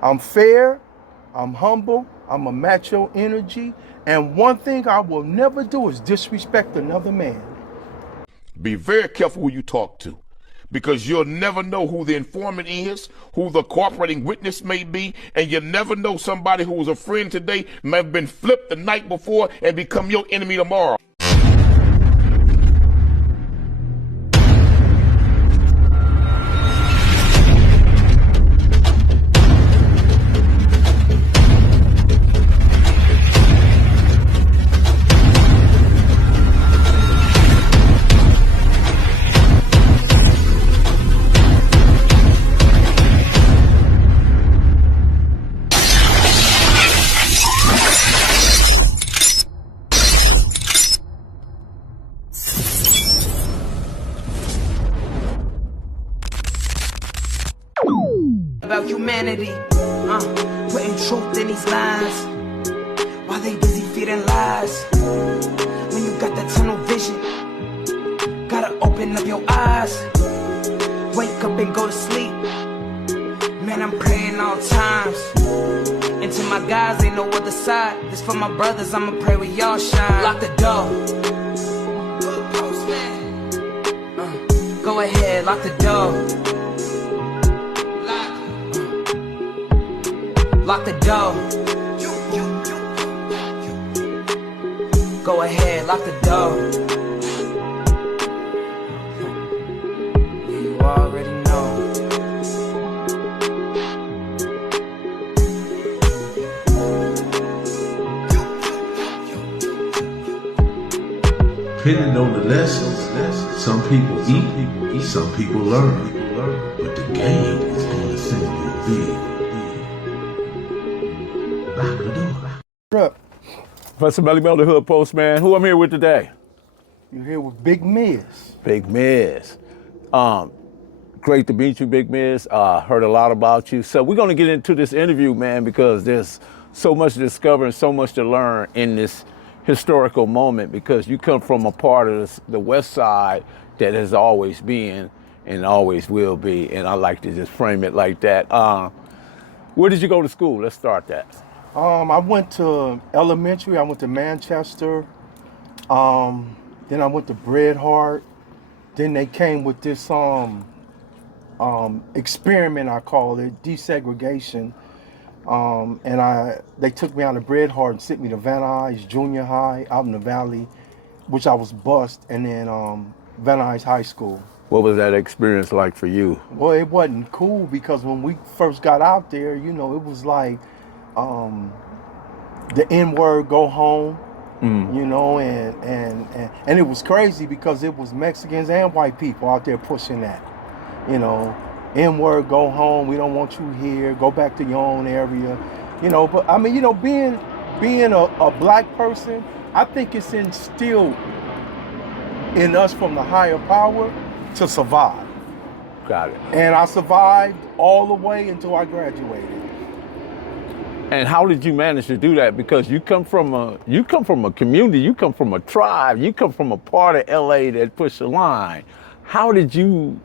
I'm fair, I'm humble, I'm a macho energy, and one thing I will never do is disrespect another man. Be very careful who you talk to, because you'll never know who the informant is, who the cooperating witness may be, and you never know somebody who was a friend today may have been flipped the night before and become your enemy tomorrow. About humanity, putting truth in these lines, while they busy feeding lies. When you got that tunnel vision, gotta open up your eyes. Wake up and go to sleep. Man, I'm praying all times. And to my guys, ain't no other side. This for my brothers, I'ma pray with y'all shine. Lock the door. Go ahead, lock the door. Lock the door. Go ahead, lock the door. Yeah, you already know. Depending on the lessons, some people eat, some people learn. But the game is going to send you big. Lock the door. Professor Melly, the Hood Postman. Who I'm here with today? You're here with Big Miz. Big Miz. Great to meet you, Big Miz. Heard a lot about you. So we're going to get into this interview, man, because there's so much to discover and so much to learn in this historical moment, because you come from a part of the West Side that has always been and always will be, and I like to just frame it like that. Where did you go to school? Let's start that. I went to elementary. I went to Manchester. Then I went to Bret Harte. Then they came with this experiment, I call it, desegregation. And they took me out of Bret Harte and sent me to Van Nuys Junior High out in the Valley, which I was bused, and then Van Nuys High School. What was that experience like for you? Well, it wasn't cool, because when we first got out there, you know, it was like the N-word, go home, you know, and it was crazy because it was Mexicans and white people out there pushing that, you know, N-word, go home, we don't want you here, go back to your own area, you know. But I mean, you know, being a black person, I think it's instilled in us from the higher power to survive. Got it. And I survived all the way until I graduated. And how did you manage to do that? Because you come from a community, you come from a tribe, you come from a part of LA that pushed the line. How did you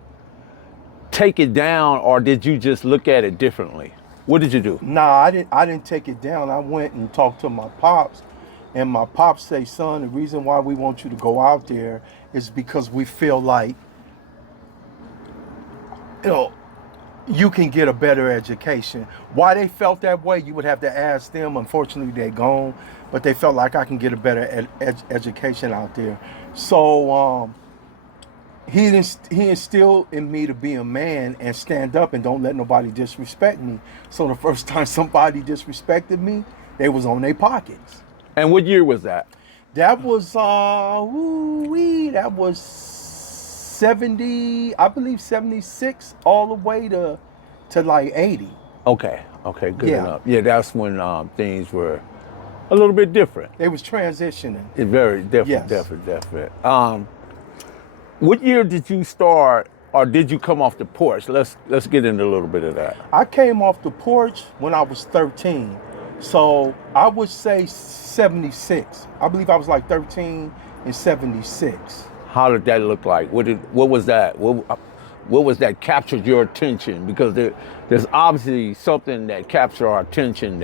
take it down, or did you just look at it differently? What did you do? Nah, I didn't take it down. I went and talked to my pops, and my pops say, son, the reason why we want you to go out there is because we feel like, you know, you can get a better education. Why they felt that way, you would have to ask them. Unfortunately, they're gone, but they felt like I can get a better education out there. So he instilled in me to be a man and stand up and don't let nobody disrespect me. So the first time somebody disrespected me, they was on their pockets. And what year was that? That was that was 70, I believe 76, all the way to like 80. Okay, good enough. Yeah, that's when things were a little bit different. They was transitioning. It's very different, Yes. definite. What year did you start, or did you come off the porch? Let's get into a little bit of that. I came off the porch when I was 13. So I would say 76. I believe I was like 13 in 76. How did that look like? What was that? What was that captured your attention? Because there's obviously something that captured our attention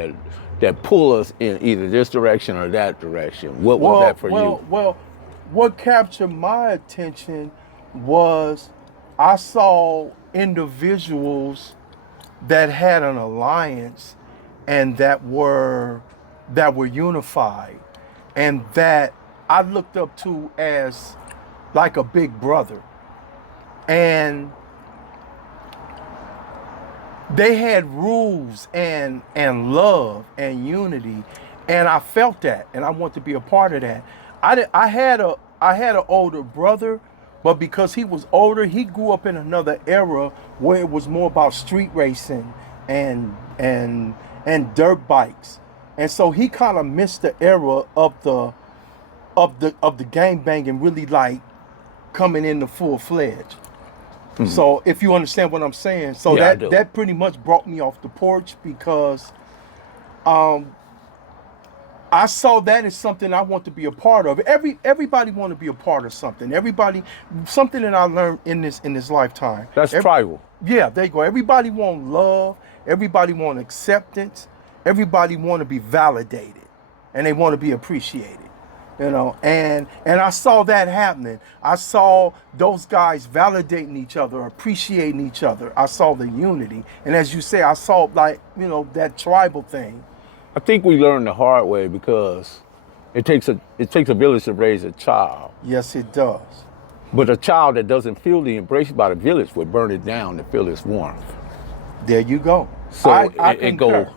that pull us in either this direction or that direction. What was that for you? Well, what captured my attention was I saw individuals that had an alliance and that were unified and that I looked up to as like a big brother. And they had rules and love and unity, and I felt that, and I want to be a part of that. I had an older brother, but because he was older, he grew up in another era where it was more about street racing and dirt bikes, and so he kind of missed the era of the gang banging really like coming into full fledged. So if you understand what I'm saying, so Yeah, that pretty much brought me off the porch because I saw that as something I want to be a part of. Everybody want to be a part of something. Something that I learned in this lifetime. That's tribal. Yeah, there you go. Everybody want love. Everybody want acceptance. Everybody want to be validated, and they want to be appreciated. You know, and I saw that happening. I saw those guys validating each other, appreciating each other. I saw the unity. And as you say, I saw like, you know, that tribal thing. I think we learned the hard way because it takes a village to raise a child. Yes, it does. But a child that doesn't feel the embrace by the village would burn it down to feel its warmth. There you go. So I it go.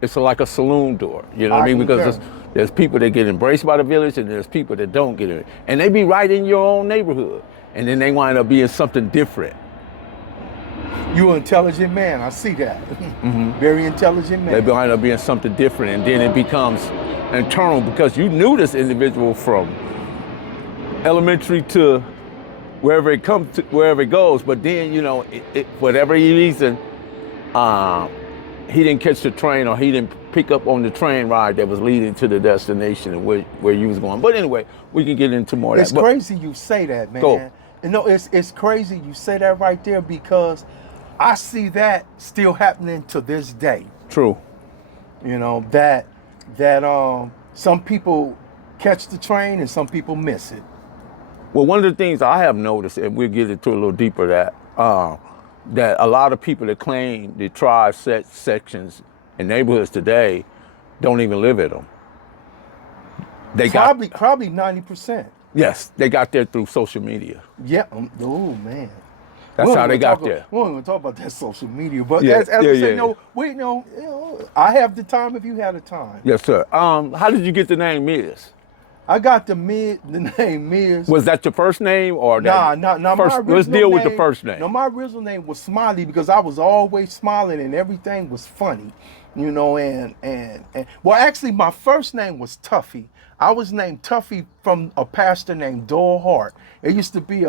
It's like a saloon door. You know what I mean? Because there's people that get embraced by the village and there's people that don't get it. And they be right in your own neighborhood. And then they wind up being something different. You're an intelligent man. I see that. Very intelligent man. They wind up being something different. And then it becomes internal because you knew this individual from elementary to wherever it comes to, wherever it goes. But then, you know, whatever reason, he didn't catch the train or he didn't pick up on the train ride that was leading to the destination and where you was going. But anyway, we can get into more of that. It's crazy you say that, man. Go. You know, it's crazy you say that right there because I see that still happening to this day. True. You know, that some people catch the train and some people miss it. Well, one of the things I have noticed, and we'll get into a little deeper that a lot of people that claim the tribe sections in neighborhoods today don't even live in them. Probably 90%. Yes, they got there through social media. Yeah. Oh man. That's how they got there. We won't even talk about that social media, but Yeah, as I yeah, say, yeah. no, wait, no, you know, I have the time if you had the time. Yes, sir. How did you get the name Miz? I got the name Miz. Was that your first name or that? Nah. First, let's deal with the first name. No, my original name was Smiley because I was always smiling and everything was funny, you know. And well, actually, my first name was Tuffy. I was named Tuffy from a pastor named Doyle Hart. It used to be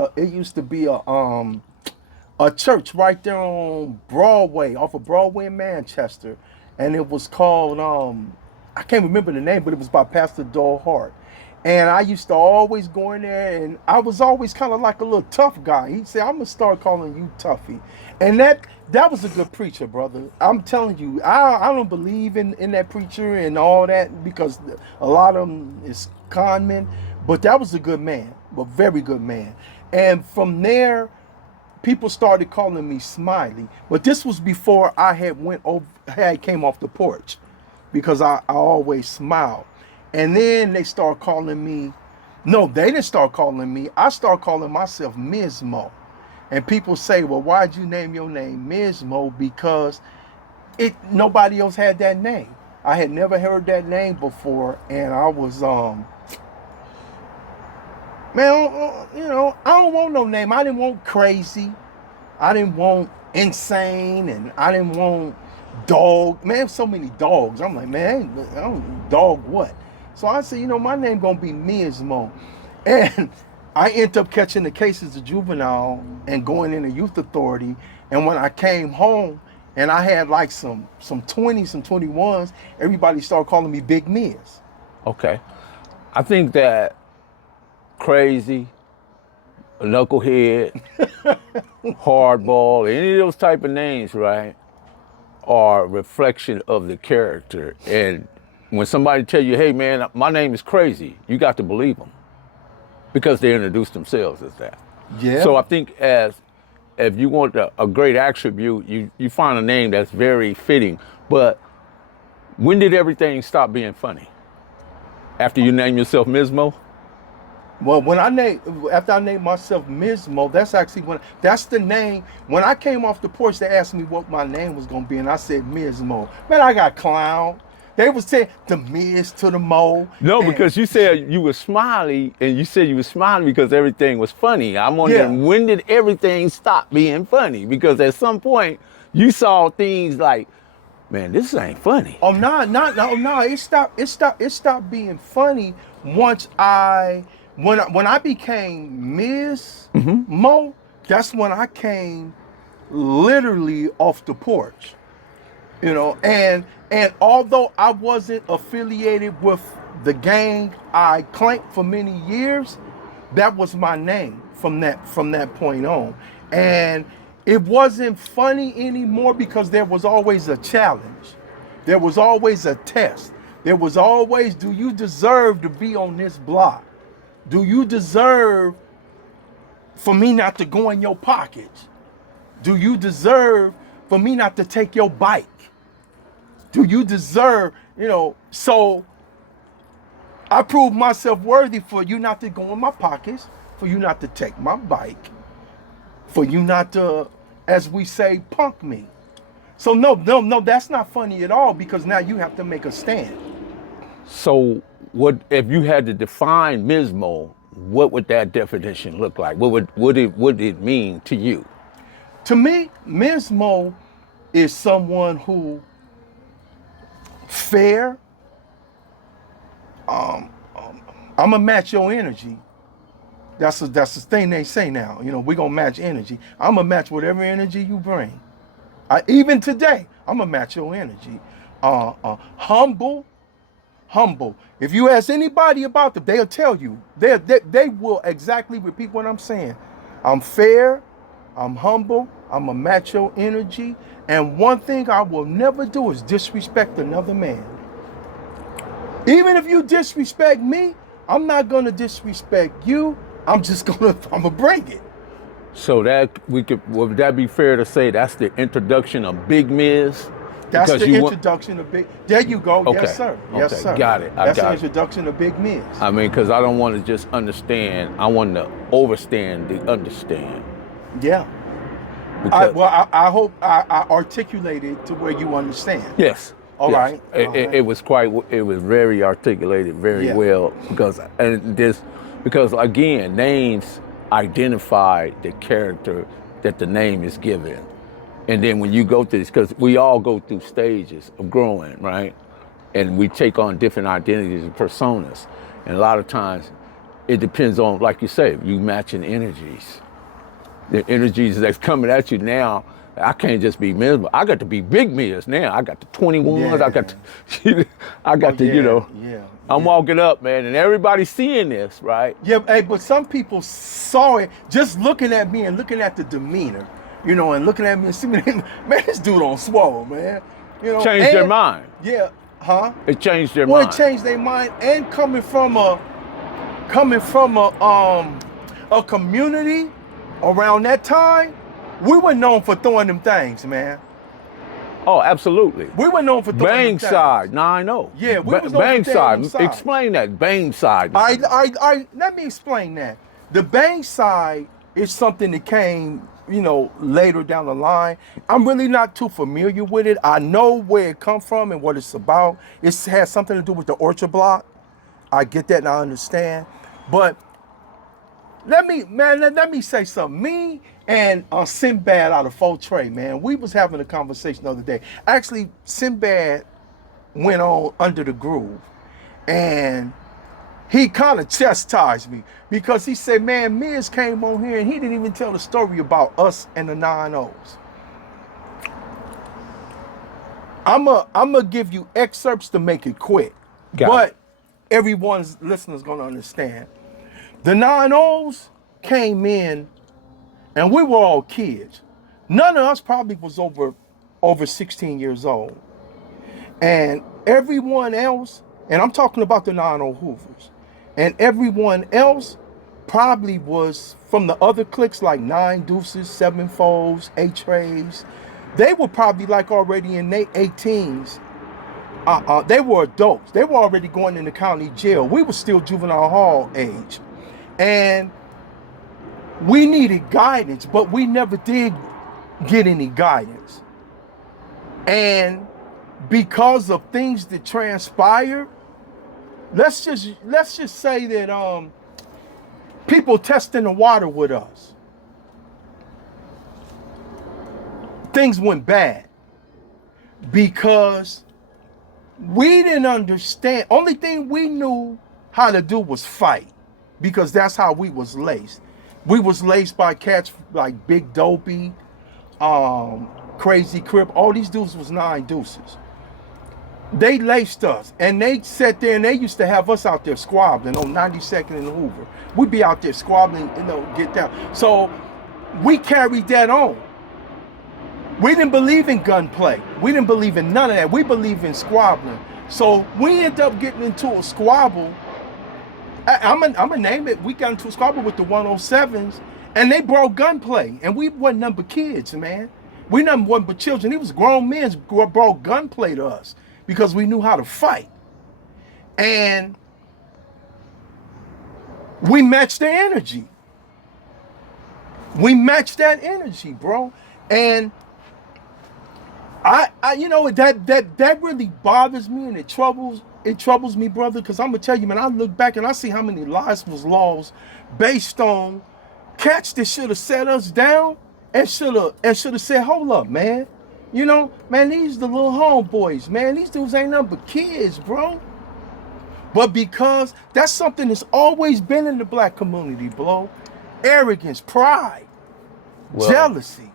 a church right there on Broadway, off of Broadway in Manchester, and it was called I can't remember the name, but it was by Pastor Doyle Hart. And I used to always go in there, and I was always kind of like a little tough guy. He'd say, "I'm gonna start calling you Tuffy," and that was a good preacher, brother. I'm telling you, I don't believe in that preacher and all that because a lot of them is con men, but that was a good man, a very good man. And from there, people started calling me Smiley, but this was before I had came off the porch because I always smiled. And then they start calling me, no, they didn't start calling me. I started calling myself MIZZ-MO. And people say, well, why'd you name your name MIZZ-MO? Because nobody else had that name. I had never heard that name before. And I was, man, you know, I don't want no name. I didn't want crazy. I didn't want insane. And I didn't want dog. Man, so many dogs. I'm like, man, I don't dog what? So I said, you know, my name gonna be MIZZ-MO. And I ended up catching the cases of juvenile and going in the youth authority. And when I came home and I had like some 20s, some 21s, everybody started calling me Big Miz. Okay. I think that crazy, knucklehead, hardball, any of those type of names, right, are a reflection of the character. And when somebody tell you, hey man, my name is crazy, you got to believe them because they introduce themselves as that. Yeah. So I think if you want a great attribute, you find a name that's very fitting. But when did everything stop being funny? After you name yourself MIZZ-MO? Well, after I named myself MIZZ-MO, that's the name. When I came off the porch, they asked me what my name was gonna be, and I said MIZZ-MO. Man, I got clown. They would say the Miz to the Mo. No, because you said you were smiley, and you said you were smiling because everything was funny. I'm wondering, when did everything stop being funny? Because at some point, you saw things like, man, this ain't funny. Oh no! It stopped being funny once when I became MIZZ-MO. That's when I came literally off the porch, you know. And although I wasn't affiliated with the gang I claimed for many years, that was my name from that point on. And it wasn't funny anymore because there was always a challenge. There was always a test. There was always, do you deserve to be on this block? Do you deserve for me not to go in your pockets? Do you deserve for me not to take your bike? Do you deserve, you know? So I proved myself worthy for you not to go in my pockets, for you not to take my bike, for you not to, as we say, punk me. So no, that's not funny at all because now you have to make a stand. So what if you had to define MIZZ-MO, what would that definition look like? What would it mean to you? To me, MIZZ-MO is someone who fair. I'ma match your energy. That's the thing they say now. You know, we're gonna match energy. I'ma match whatever energy you bring. Even today, I'ma match your energy. Humble. If you ask anybody about them, they'll tell you. They will exactly repeat what I'm saying. I'm fair. I'm humble. I'm a macho energy. And one thing I will never do is disrespect another man. Even if you disrespect me, I'm not gonna disrespect you. I'm gonna bring it. So would that be fair to say that's the introduction of Big Miz? That's the introduction of Big. There you go. Okay. Yes, sir. Yes, Okay. sir. Got it. That's the introduction of Big Miz. I mean, because I don't want to just understand. I want to overstand the understand. Yeah. I hope I articulated to where you understand. Yes. All right. It was very articulated very well because again, names identify the character that the name is given. And then when you go through this, because we all go through stages of growing, right? And we take on different identities and personas. And a lot of times it depends on, like you say, you matching energies. The energies that's coming at you now, I can't just be MIZZ-MO. I got to be Big Miz now. I got the 21s. I got I'm walking up, man, and everybody's seeing this, right? Yeah, hey, but some people saw it just looking at me and looking at the demeanor, you know, and looking at me and seeing, man, this dude on swole, man. You know, changed their mind. Yeah, huh? It changed their mind. Well, it changed their mind, and coming from a community around that time, we were known for throwing them things, man. Oh, absolutely. We were known for throwing them things. Bangside, 9-0. Yeah, we was known Bangside. for Explain that, Bangside. Let me explain that. The Bangside is something that came, you know, later down the line. I'm really not too familiar with it. I know where it comes from and what it's about. It has something to do with the Orchard Block. I get that and I understand. But let me say something. Me and Sinbad out of Fortray, man, we was having a conversation the other day. Actually, Sinbad went on Under the Groove, and he kind of chastised me because he said, man, Miz came on here and he didn't even tell the story about us and the 9-0s. I'm gonna give you excerpts to make it quick, but everyone's listeners gonna understand. The 9-0s came in, and we were all kids. None of us probably was over 16 years old. And everyone else, and I'm talking about the 9-0 Hoovers, and everyone else probably was from the other cliques like 9 Deuces, 7 Foes, 8 Trays. They were probably like already in their 18s. They were adults. They were already going into county jail. We were still juvenile hall age. And we needed guidance, but we never did get any guidance. And because of things that transpired, let's just say that people testing the water with us. Things went bad because we didn't understand. Only thing we knew how to do was fight, because that's how we was laced. We was laced by cats like Big Dopey, Crazy Crip. All these dudes was 9 Deuces. They laced us, and they sat there, and they used to have us out there squabbling on 92nd and Hoover. We'd be out there squabbling, get down. So we carried that on. We didn't believe in gunplay. We didn't believe in none of that. We believed in squabbling. So we ended up getting into a squabble. I'm gonna name it. We got into a squabble with the 107s, and they brought gunplay, and we wasn't nothing but kids, man. We nothing wasn't but children. It was grown men who brought gunplay to us because we knew how to fight. And we matched the energy. We matched that energy, bro. And I that really bothers me, and it troubles me, brother, because I'm gonna tell you, man, I look back and I see how many lives was lost based on cats that should have set us down and should have said, hold up, man. Man, these the little homeboys, man. These dudes ain't nothing but kids, bro. But because that's something that's always been in the black community, bro. Arrogance, pride, jealousy.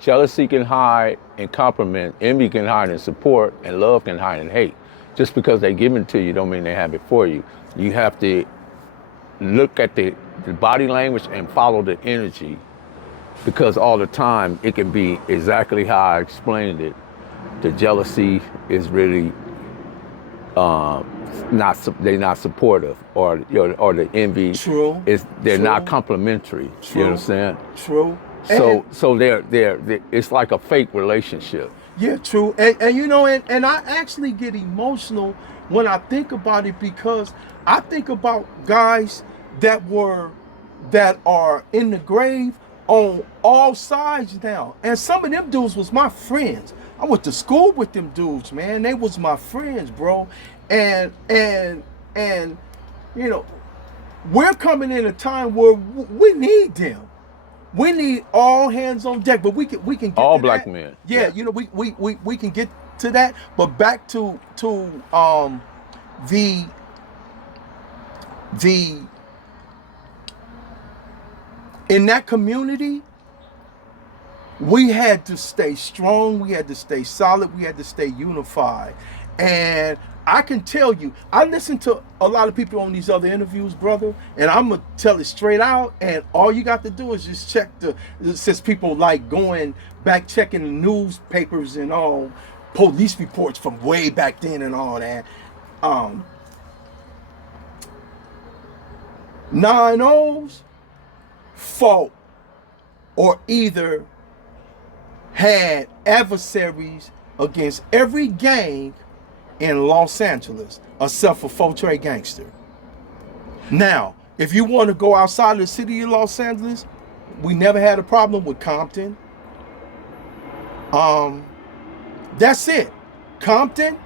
Jealousy can hide in compliment, envy can hide in support, and love can hide in hate. Just because they give it to you don't mean they have it for you. You have to look at the body language and follow the energy, because all the time it can be exactly how I explained it. The jealousy is really they're not supportive, or the envy they're not complimentary. True. You know what I'm saying? True. So they're it's like a fake relationship. Yeah, true. And I actually get emotional when I think about it, because I think about guys that are in the grave on all sides now. And some of them dudes was my friends. I went to school with them dudes, man. They was my friends, bro. And we're coming in a time where we need them. We need all hands on deck, but we can get all to black that. men. Yeah, we can get to that. But back to the in that community, we had to stay strong, we had to stay solid, we had to stay unified. And I can tell you, I listen to a lot of people on these other interviews, brother, and I'm gonna tell it straight out, and all you got to do is just check since people like going back checking the newspapers and all police reports from way back then and all that. 9-0s fought or either had adversaries against every gang in Los Angeles, except for Fortray Gangster. Now, if you want to go outside of the city of Los Angeles, we never had a problem with Compton. That's it. Compton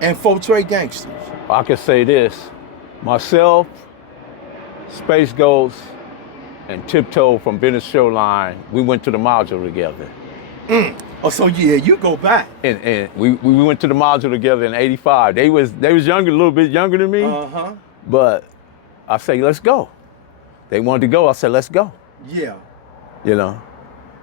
and Fortray Gangsters. I can say this. Myself, Space Ghost, and Tiptoe from Venice Shoreline, we went to the module together. Oh, so yeah, you go back. And we went to the module together in '85. They was younger, a little bit younger than me. But I say, let's go. They wanted to go. I said, let's go. Yeah.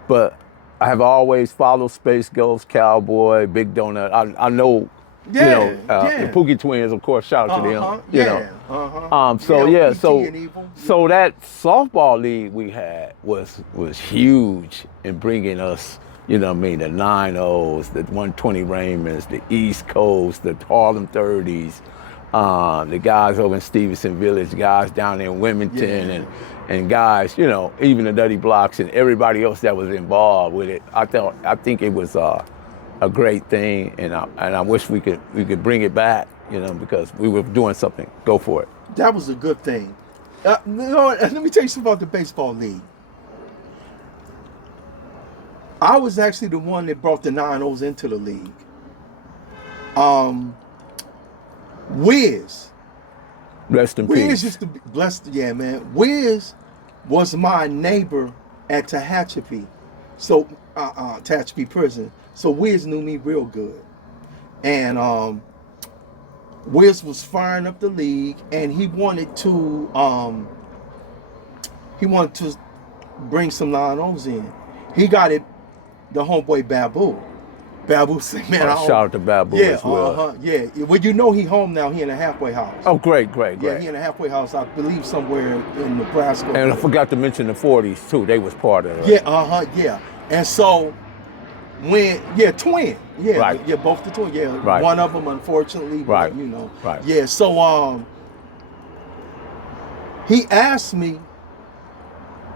But I have always followed Space Ghost, Cowboy, Big Donut. I know The Pooky Twins, of course, shout out to them. So that softball league we had was huge in bringing us, the 9-0s, the 120 Raymonds, the East Coast, the Harlem 30s, the guys over in Stevenson Village, guys down in Wilmington, and guys, even the Dirty Blocks and everybody else that was involved with it. I think it was a great thing, and I wish we could bring it back, because we were doing something. Go for it. That was a good thing. Let me tell you something about the baseball league. I was actually the one that brought the 9-0s into the league. Wiz. Rest in peace. Wiz used to be blessed. Yeah, man. Wiz was my neighbor at Tehachapi. So, Tehachapi prison. So Wiz knew me real good. And Wiz was firing up the league, and he wanted to bring some 9-0s in. He got it, the homeboy Babu. Babu said, man, shout out to Babu as well. Well, he home now. He in a halfway house. Oh, great. Yeah, he in a halfway house, I believe, somewhere in Nebraska. And I forgot to mention the 40s, too. They was part of it. Yeah. And so, Twin. Yeah, right. Yeah, both the twin. Yeah, right. One of them, unfortunately. Right. Right. Yeah, so, he asked me,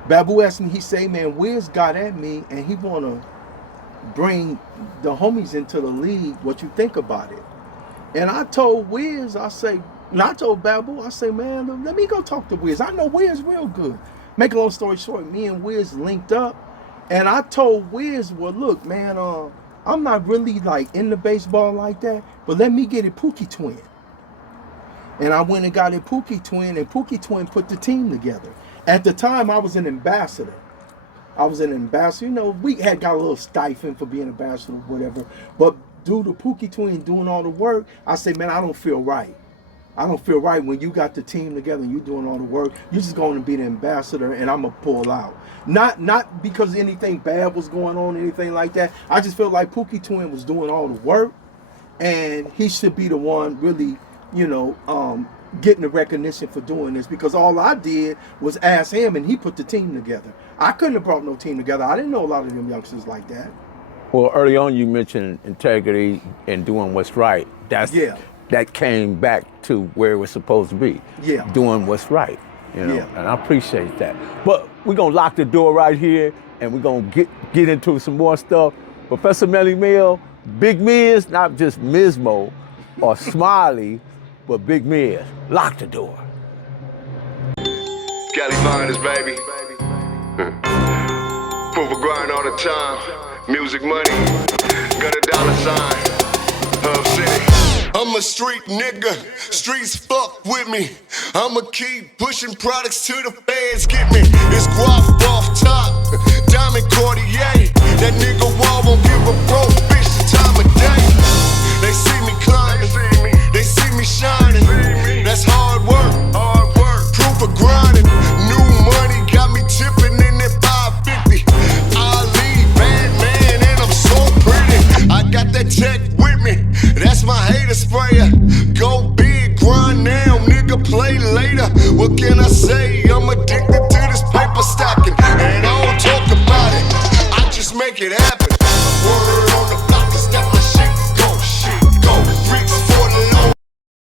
Babu asked me, he say, man, Wiz got at me, and he want to bring the homies into the league. What you think about it? And I told Wiz, I told Babu, I say, man, let me go talk to Wiz. I know Wiz real good. Make a long story short, me and Wiz linked up, and I told Wiz, well, look, man, I'm not really like into baseball like that, but let me get a Pooky Twin. And I went and got a Pooky Twin, and Pooky Twin put the team together. At the time, I was an ambassador. We had got a little stipend for being an ambassador or whatever. But due to Pooky Twin doing all the work, I say, man, I don't feel right. I don't feel right when you got the team together and you doing all the work. You're just going to be the ambassador, and I'm going to pull out. Not because anything bad was going on, anything like that. I just felt like Pooky Twin was doing all the work, and he should be the one really, getting the recognition for doing this, because all I did was ask him, and he put the team together. I couldn't have brought no team together. I didn't know a lot of them youngsters like that. Well, early on you mentioned integrity and doing what's right. That came back to where it was supposed to be. Yeah. Doing what's right. And I appreciate that. But we're gonna lock the door right here, and we're gonna get into some more stuff. Professor Melly Mill, Big Miz, not just MIZZ-MO or Smiley, but Big Miz. Lock the door. Cali Finders, baby. Proof of grind all the time. Music money. Got a dollar sign. Hub City. I'm a street nigga. Streets fuck with me. I'ma keep pushing products till the fans get me. It's guap off top. Diamond Cartier. That nigga wall won't give a broke bitch the time of day. They see me climbing. They see me shining. That's hard work. Proof of grinding. New money got me tipping in that 550. Ali, bad man, and I'm so pretty. I got that tech with me. That's my hater sprayer. Go big, grind now, nigga, play later. What can I say?